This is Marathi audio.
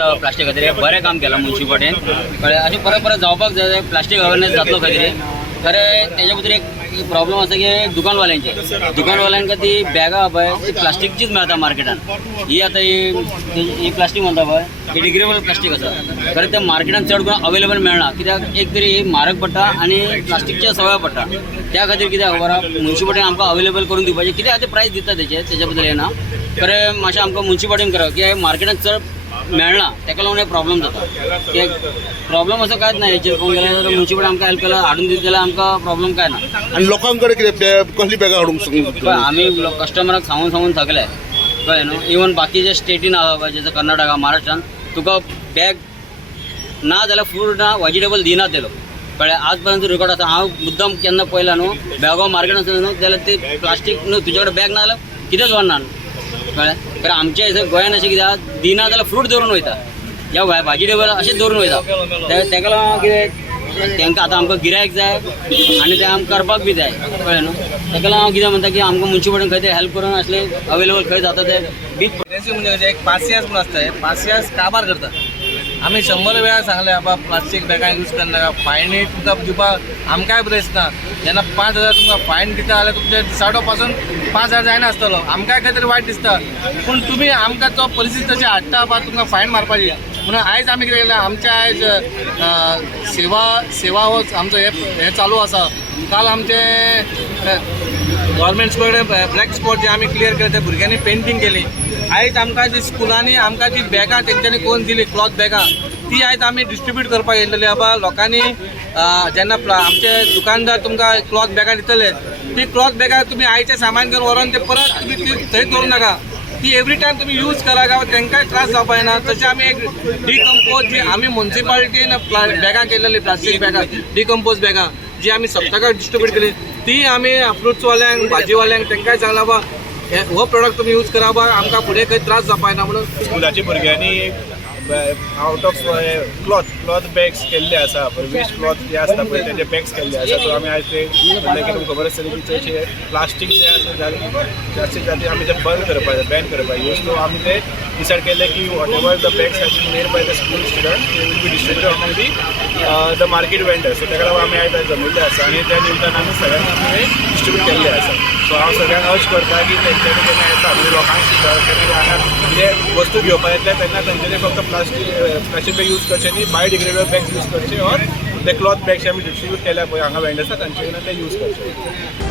केलं प्लास्टिक खातीर बरें काम केलां म्युन्सिपाल्टीन कळ्ळें अशें परत परत जावपाक जाय प्लास्टीक अवेअरनेस जातलो खंय खरें तेच्या भितर एक प्रॉब्लम आसा की दुकानवाल्यांका ती बॅगां पळय ती प्लास्टीकचीच मेळटा मार्केटान ही आतां ही प्लास्टीक म्हणटा पळय ही डिग्रेडेबल प्लास्टीक आसा खरें त्या मार्केटान चड करून अवेलेबल मेळना कित्याक एक तरी म्हारग पडटा आनी प्लास्टीकच्या सवय पडटा त्या खातीर कित्याक खबर आहा म्युन्सिपाल्टीन आमकां अवेलेबल करून दिवपाचें कित्याक आतां प्रायस दिता तेच्या बद्दल येना खरें मातशें आमकां म्युन्सिपाल्टीन करप कित्याक मार्केटान चड मेळना ताका लागून प्रॉब्लम जाता कित्याक प्रॉब्लम असो कांयच ना हेचेर पळोवंक गेल्यार जर म्युन्सिपाल्टी आमकां हेल्प केला हाडून दित जाल्यार आमकां प्रॉब्लम काय ना आनी लोकांकडे कितें कसली बॅगां हाडूंक पळय आमी कस्टमराक सांगून थकले कळ्ळें न्हू इवन बाकीच्या स्टेटीन आसा पळय जसं कर्नाटका महाराष्ट्रान तुका बॅग ना जाल्यार फूड ना व्हेजिटेबल दिनात ते लोक कळ्ळें आज पर्यंत रेकॉर्ड आसा हांव मुद्दम केन्ना पळयला न्हू बॅगो मार्केटान आसता न्हू जाल्यार ते प्लास्टीक न्हू तुजे कडेन बॅग ना जाल्यार कितेंच व्हरना कळ्ळें कारण आमच्या हिसब गोंयान अशें कित्याक दिना जाल्यार फ्रूट दवरून वयता या व्हेजिटेबल अशेंच दवरून वयता ताका लागून कितें तांकां आतां आमकां गिरायक जाय आनी तें आमकां करपाक बी जाय कळ्ळें न्हू ताका लागून हांव कितें म्हणटा की आमकां म्युन्सिपाल्टीन खंय ते हेल्प करून असले अवेलेबल खंय जाता ते बीच म्हणजे एक पासियास म्हणून असतं पासियास काबार करता आम्ही 100 वेळा सांगले बाबा प्लास्टीक बॅगां यूज करनाका फायनी तुमकां दिवपाक आमकांय बरें दिसना जेन्ना 5,000 तुमकां फायन दिता जाल्यार तुमच्या दिसावडो पासून 5,000 जायना आसतलो आमकांय खंय तरी वायट दिसता पूण तुमी आमकां तो परिस्थिती तशी हाडटा बा तुमकां फायन मारपाची म्हणून आयज आमी कितें केलें आमच्या आयज सेवा हो आमचो हे चालू आसा काल आमचे गव्हर्मेंट स्कूल ब्लॅक स्पॉट जे आमी क्लियर केले त्या भुरग्यांनी पेंटींग केली आयज आमकां जी स्कुलांनी आमकां जी बॅगां तेंच्यांनी कोण दिली क्लॉथ बॅगां ती आयज आमी डिस्ट्रिब्यूट करपाक येयलेली बाबा लोकांनी जेन्ना आमचे दुकानदार तुमकां क्लॉथ बॅगां दितले ती क्लॉथ बॅगां तुमी आयचे सामान घेवन व्हरोन ते परत तुमी थंय दवरूं नाका ती एवरी टायम तुमी यूज करा गांव तांकांय त्रास जावपाक येना तशें आमी एक डिकम्पोज जी आमी म्युन्सिपाल्टीन बॅगां केलेली प्लास्टीक बॅगां डिकम्पोज बॅगां जी आमी सप्तकाक डिस्ट्रिब्यूट केली ती आमी फ्रुट्सवाल्यांक भाजीवाल्यांक तांकांय सांगला बा हो प्रोडक्ट तुम्ही यूज करा बा आमकां फुडें खंय त्रास जावपाक येना म्हणून स्कुलाच्या भुरग्यांनी आउट ऑफ क्लॉथ बॅग्स केल्ले आसा वेस्ट क्लॉथ जे आसता पळय तेजे बॅग्स केल्ले आसा सो आमी आयज ते म्हणलें की तुमकां खबर आसतली की चडशे प्लास्टीक जे आसा जास्तीत जास्त आमी ते बंद करपाक जाय बॅन करपाक जाय सो आमी ते डिसायड केले की whatever the bags have been made by the school student they will be distributed among the market vendors so ताका लागून आमी आयज जमिल्ले आसा आनी त्या निमतान आमी सगळ्यांक आमी डिस्ट्रिब्यूट केल्ले आसा सो हांव सगळ्यांक अर्ज करता की तेंच्यांनी जेन्ना येता म्हणजे लोकांक सुद्दां केन्ना हांगा कितें वस्तू घेवपाक येतले तेन्ना तेंच्यांनी फक्त प्लास्टीक बॅग यूज करचे न्ही बायोडिग्रेडेबल बॅग्स यूज करचे और ते क्लॉथ बॅग्स आमी डिस्ट्रिब्यूट केल्या पळय हांगा वेंडर्स आसा तांचे कडल्यान ते यूज करचे